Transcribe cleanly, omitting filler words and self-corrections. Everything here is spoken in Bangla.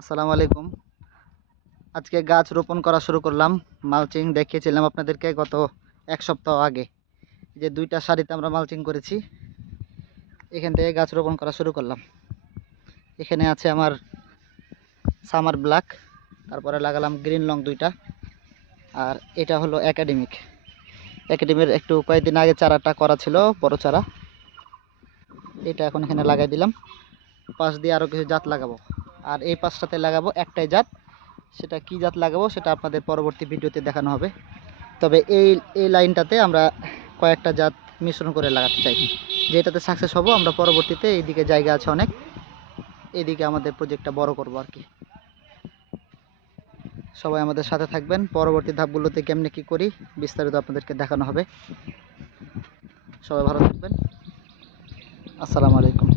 আসসালামু আলাইকুম। আজকে গাছ রোপণ করা শুরু করলাম। মালচিং দেখিয়েছিলাম আপনাদেরকে গত এক সপ্তাহ আগে, যে দুইটা সারিতে আমরা মালচিং করেছি। এখান থেকে গাছ রোপণ করা শুরু করলাম। এখানে আছে আমার সামার ব্ল্যাক, তারপরে লাগালাম গ্রিন লং দুইটা, আর এটা হলো একাডেমির একটু কয়েকদিন আগে চারাটা করা ছিল, বড় চারা। এটা এখন এখানে লাগাই দিলাম। পাশ দিয়ে আরও কিছু জাত লাগাবো, আর এই পাশটাতে লাগাবো একটাই জাত। সেটা কি জাত লাগাবো সেটা আপনাদের পরবর্তী ভিডিওতে দেখানো হবে। তবে এই লাইনটাতে আমরা কয়েকটা জাত মিশ্রণ করে লাগাতে চাই, যেটাতে সাকসেস হব। আমরা পরবর্তীতে এইদিকে জায়গা আছে অনেক, এদিকে আমাদের প্রজেক্টটা বড় করব আর কি। সবাই আমাদের সাথে থাকবেন। পরবর্তী ধাপগুলোতে কেমনে কি করি বিস্তারিত আপনাদেরকে দেখানো হবে। সবাই ভালো থাকবেন। আসসালামু আলাইকুম।